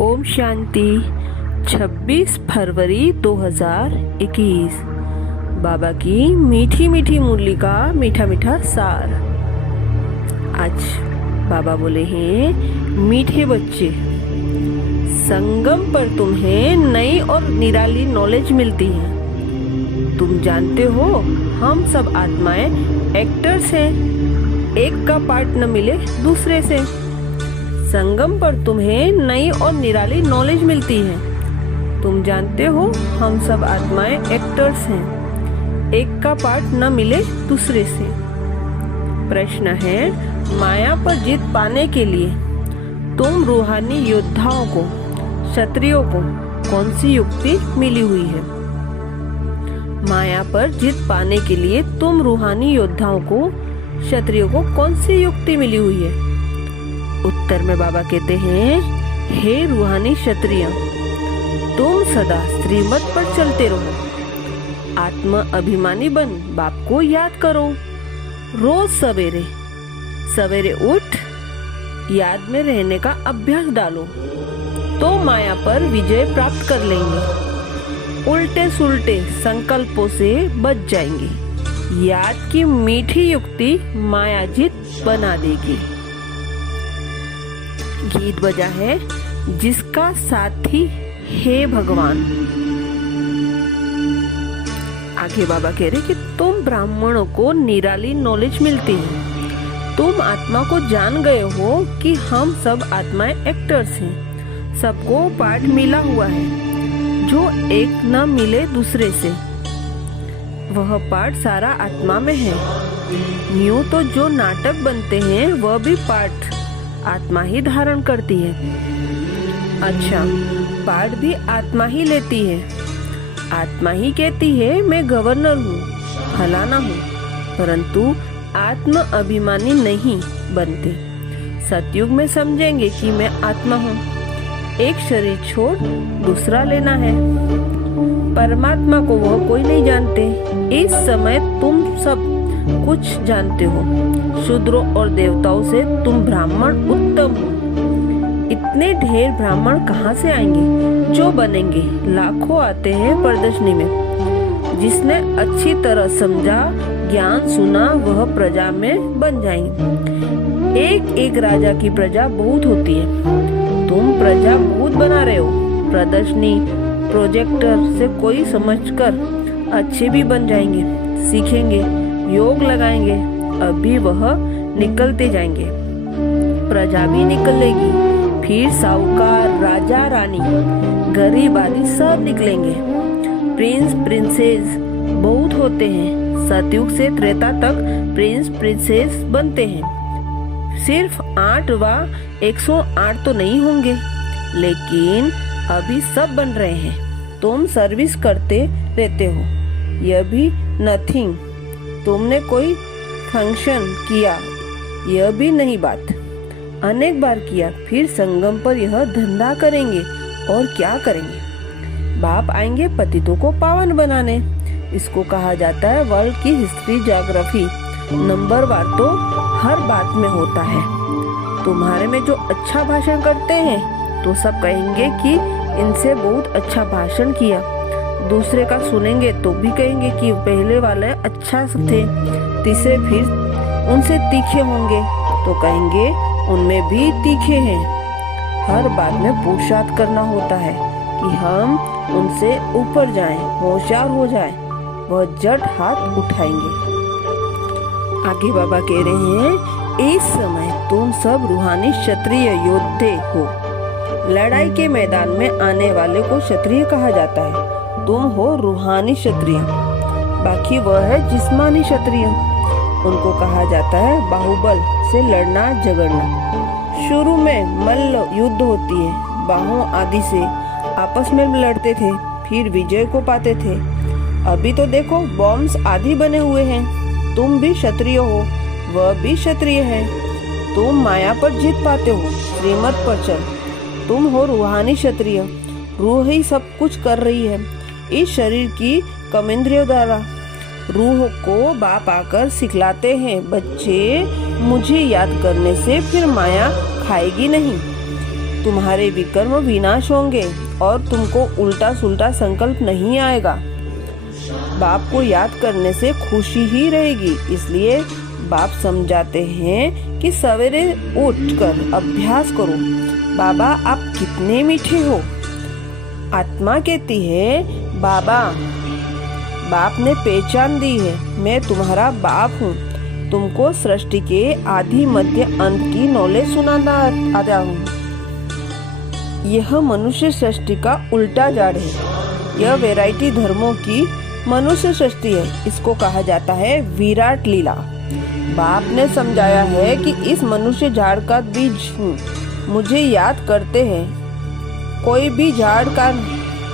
ओम शांति। 26 फरवरी 2021। बाबा की मीठी मीठी मुरली का मीठा मीठा सार। आज बाबा बोले हैं, मीठे बच्चे, संगम पर तुम्हें नई और निराली नॉलेज मिलती है। तुम जानते हो, हम सब आत्माएं एक्टर्स हैं। एक का पार्ट न मिले दूसरे से। संगम पर तुम्हें नई और निराली नॉलेज मिलती है। तुम जानते हो, हम सब आत्माएं एक्टर्स हैं। एक का पार्ट न मिले दूसरे से। प्रश्न है, माया पर जीत पाने के लिए तुम रूहानी योद्धाओं को, क्षत्रियों को कौन सी युक्ति मिली हुई है? माया पर जीत पाने के लिए तुम रूहानी योद्धाओं को, क्षत्रियों को कौन सी युक्ति मिली हुई है? उत्तर में बाबा कहते हैं, हे रूहानी क्षत्रिय, तुम सदा श्रीमत पर चलते रहो। आत्म अभिमानी बन बाप को याद करो। रोज सवेरे सवेरे उठ याद में रहने का अभ्यास डालो, तो माया पर विजय प्राप्त कर लेंगे। उल्टे सुल्टे संकल्पों से बच जाएंगे। याद की मीठी युक्ति माया जीत बना देगी। गीत बजा है, जिसका साथी हे भगवान। आगे बाबा कह रहे कि तुम ब्राह्मणों को निराली नॉलेज मिलती है। तुम आत्मा को जान गए हो कि हम सब आत्माएं एक्टर्स हैं। सबको पार्ट मिला हुआ है, जो एक न मिले दूसरे से। वह पार्ट सारा आत्मा में है। यूं तो जो नाटक बनते हैं, वह भी पार्ट आत्मा ही धारण करती है। अच्छा, पार्ट भी आत्मा ही लेती है। आत्मा ही कहती है, मैं गवर्नर हूँ, फलाना हूँ, परंतु आत्म अभिमानी नहीं बनते। सतयुग में समझेंगे कि मैं आत्मा हूँ। एक शरीर छोड़ दूसरा लेना है। परमात्मा को वह कोई नहीं जानते। इस समय तुम सब कुछ जानते हो। शूद्रों और देवताओं से तुम ब्राह्मण उत्तम हो। इतने ढेर ब्राह्मण कहाँ से आएंगे? जो बनेंगे, लाखों आते हैं प्रदर्शनी में। जिसने अच्छी तरह समझा, ज्ञान सुना, वह प्रजा में बन जाएंगे। एक एक राजा की प्रजा बहुत होती है। तुम प्रजा बहुत बना रहे हो। प्रदर्शनी प्रोजेक्टर से कोई समझकर अच्छे भी बन जाएंगे। सीखेंगे, योग लगाएंगे, अभी वह निकलते जाएंगे। प्रजा भी निकलेगी। फिर साहूकार, राजा, रानी, गरीब आदि सब निकलेंगे। प्रिंस प्रिंसेस बहुत होते हैं। सतयुग से त्रेता तक प्रिंस प्रिंसेस बनते हैं। सिर्फ 8 व 108 तो नहीं होंगे, लेकिन अभी सब बन रहे हैं। तुम सर्विस करते रहते हो। यह भी नथिंग। तुमने कोई फंक्शन किया, यह भी नहीं बात। अनेक बार किया। फिर संगम पर यह धंधा करेंगे। और क्या करेंगे? बाप आएंगे पतितों को पावन बनाने। इसको कहा जाता है वर्ल्ड की हिस्ट्री ज्योग्राफी। नंबरवार तो हर बात में होता है। तुम्हारे में जो अच्छा भाषण करते हैं, तो सब कहेंगे कि इनसे बहुत अच्छा भाषण किया। दूसरे का सुनेंगे तो भी कहेंगे कि पहले वाले अच्छा थे। तीसरे फिर उनसे तीखे होंगे तो कहेंगे उनमें भी तीखे हैं। हर बात में पुरुषार्थ करना होता है कि हम उनसे ऊपर जाएं, होशियार हो जाएं। वह जट हाथ उठाएंगे। आगे बाबा कह रहे हैं, इस समय तुम सब रूहानी क्षत्रिय योद्धे हो। लड़ाई के मैदान में आने वाले को क्षत्रिय कहा जाता है। तुम हो रूहानी क्षत्रिय। बाकी वह है जिस्मानी क्षत्रिय। उनको कहा जाता है बाहुबल से लड़ना झगड़ना। शुरू में मल्ल युद्ध होती है। बाहों आदि से आपस में लड़ते थे, फिर विजय को पाते थे। अभी तो देखो, बॉम्ब्स आदि बने हुए हैं। तुम भी क्षत्रिय हो, वह भी क्षत्रिय है। तुम माया पर जीत पाते हो। श्रीमत पर चल। तुम हो रूहानी क्षत्रिय। रूह ही सब कुछ कर रही है। इस शरीर की कर्मेंद्रियों द्वारा रूह को बाप आकर सिखलाते हैं, बच्चे मुझे याद करने से फिर माया खाएगी नहीं। तुम्हारे विकर्म विनाश होंगे और तुमको उल्टा सुल्टा संकल्प नहीं आएगा। बाप को याद करने से खुशी ही रहेगी। इसलिए बाप समझाते हैं कि सवेरे उठकर अभ्यास करो। बाबा आप कितने मीठे हो। आत्मा कहती है बाबा, बाप ने पहचान दी है, मैं तुम्हारा बाप हूँ। तुमको सृष्टि के आदि मध्य अंत की नॉलेज सुनाना आता हूँ। यह मनुष्य सृष्टि का उल्टा जाड़ है। यह वैरायटी धर्मों की मनुष्य सृष्टि है। इसको कहा जाता है विराट लीला। बाप ने समझाया है कि इस मनुष्य झाड़ का बीज हूँ। मुझे याद करते हैं। कोई भी झाड़ का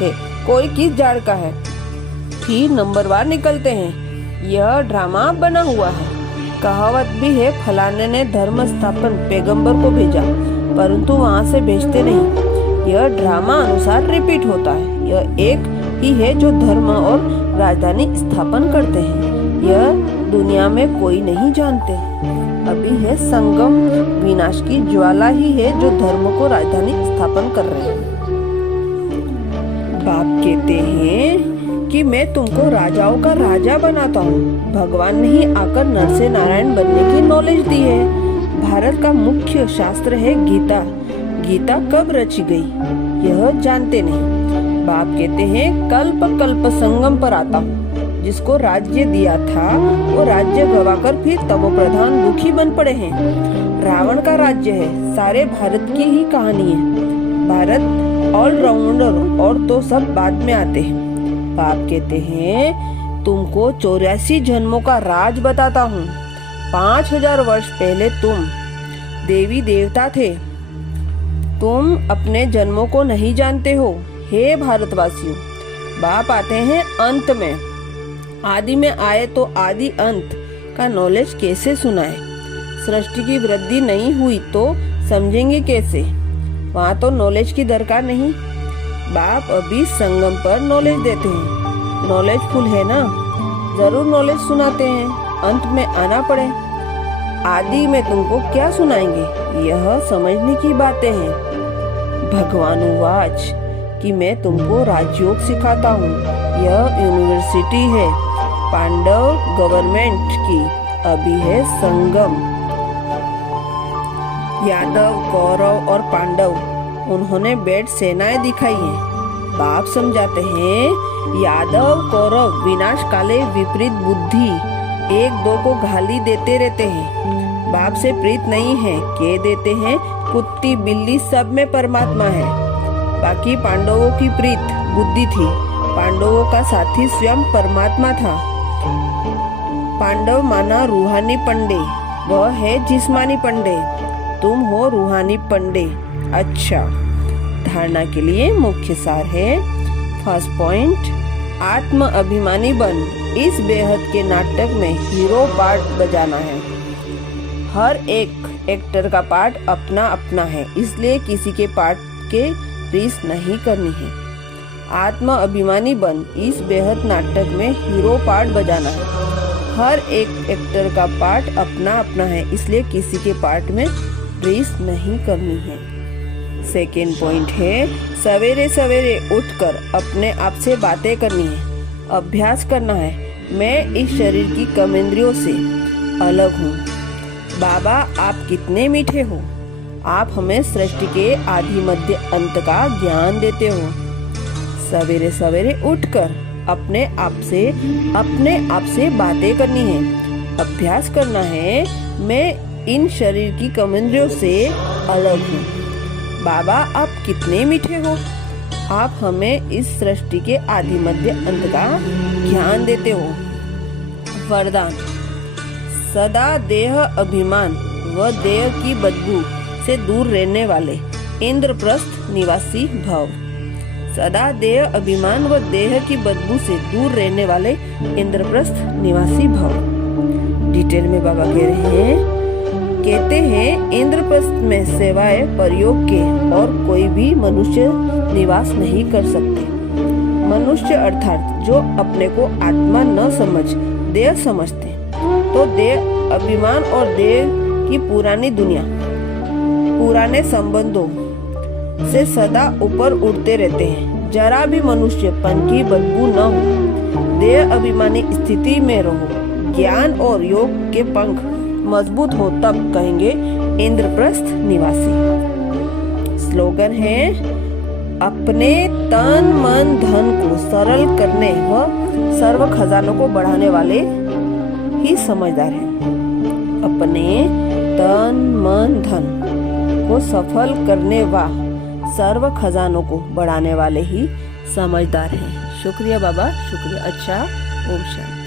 है, कोई किस झाड़ का है, फिर नंबरवार निकलते हैं। यह ड्रामा बना हुआ है। कहावत भी है, फलाने ने धर्म स्थापन पैगंबर को भेजा, परंतु वहाँ से भेजते नहीं। यह ड्रामा अनुसार रिपीट होता है। यह एक ही है जो धर्म और राजधानी स्थापन करते हैं। यह दुनिया में कोई नहीं जानते। अभी है संगम, विनाश की ज्वाला ही है जो धर्म को राजधानी स्थापन कर रहे हैं। बाप कहते हैं कि मैं तुमको राजाओं का राजा बनाता हूँ। भगवान ने ही आकर नर से नारायण बनने की नॉलेज दी है। भारत का मुख्य शास्त्र है गीता। गीता कब रची गई यह जानते नहीं। बाप कहते हैं कल्प कल्प संगम पर आता हूँ। जिसको राज्य दिया था वो राज्य गवाकर फिर तमोप्रधान दुखी बन पड़े हैं। रावण का राज्य है। सारे भारत की ही कहानी है। भारत ऑलराउंडर और तो सब बाद में आते हैं। बाप कहते हैं तुमको 84 जन्मों का राज बताता हूँ। 5000 वर्ष पहले तुम देवी देवता थे। तुम अपने जन्मों को नहीं जानते हो। हे भारतवासियों, बाप आते हैं अंत में। आदि में आए तो आदि अंत का नॉलेज कैसे सुनाए। सृष्टि की वृद्धि नहीं हुई तो समझेंगे कैसे। वहाँ तो नॉलेज की दरकार नहीं। बाप अभी संगम पर नॉलेज देते हैं। नॉलेज फुल है ना, जरूर नॉलेज सुनाते हैं। अंत में आना पड़े। आदि में तुमको क्या सुनाएंगे, यह समझने की बातें हैं। भगवान उवाच कि मैं तुमको राजयोग सिखाता हूँ। यह यूनिवर्सिटी है पांडव गवर्नमेंट की। अभी है संगम। यादव, कौरव और पांडव, उन्होंने बेड सेनाएं दिखाई हैं। बाप समझाते हैं यादव कौरव विनाश काले विपरीत बुद्धि, एक दो को गाली देते रहते हैं। बाप से प्रीत नहीं है, कह देते हैं कुत्ती बिल्ली सब में परमात्मा है। बाकी पांडवों की प्रीत बुद्धि थी। पांडवों का साथी स्वयं परमात्मा था। पांडव माना रूहानी पंडे, वह है जिस्मानी पंडे। तुम हो रूहानी पंडे। अच्छा, धारणा के लिए मुख्य सार है। फर्स्ट पॉइंट, आत्म अभिमानी बन। इस बेहद के नाटक में हीरो पार्ट बजाना है। हर एक एक्टर का पार्ट अपना अपना है, इसलिए किसी के पार्ट के रीस नहीं करनी है। आत्म अभिमानी बन। इस बेहद नाटक में हीरो पार्ट बजाना है। हर एक एक्टर का पार्ट अपना अपना है, इसलिए किसी के पार्ट में रीस नहीं करनी है। सेकेंड पॉइंट है, सवेरे सवेरे उठकर अपने आप से बातें करनी है। अभ्यास करना है, मैं इस शरीर की कर्मेंद्रियों से अलग हूँ। बाबा आप कितने मीठे हो। आप हमें सृष्टि के आदि मध्य अंत का ज्ञान देते हो। सवेरे सवेरे उठकर अपने आप से बातें करनी है। अभ्यास करना है, मैं इन शरीर की कर्मेंद्रियों से अलग हूँ। बाबा आप कितने मीठे हो। आप हमें इस सृष्टि के आदि मध्य अंत का ज्ञान देते हो। वरदान, सदा देह अभिमान व देह की बदबू से दूर रहने वाले इंद्रप्रस्थ निवासी भव। सदा देह अभिमान व देह की बदबू से दूर रहने वाले इंद्रप्रस्थ निवासी भव। डिटेल में बाबा कह रहे हैं, कहते हैं इंद्रप्रस्थ में सेवाए प्रयोग के और कोई भी मनुष्य निवास नहीं कर सकते। मनुष्य अर्थात जो अपने को आत्मा न समझ देह समझते, तो देह अभिमान और देह की पुरानी दुनिया, पुराने संबंधों से सदा ऊपर उड़ते रहते हैं। जरा भी मनुष्यपन की बदबू न हो, देह अभिमानी स्थिति में रहो, ज्ञान और योग के पंख मजबूत हो, तब कहेंगे इंद्रप्रस्थ निवासी। स्लोगन है, अपने तन मन धन को सरल करने व सर्व खजानों को बढ़ाने वाले ही समझदार हैं। अपने तन मन धन को सफल करने व सर्व खजानों को बढ़ाने वाले ही समझदार हैं। शुक्रिया बाबा, शुक्रिया। अच्छा, ओम शांति।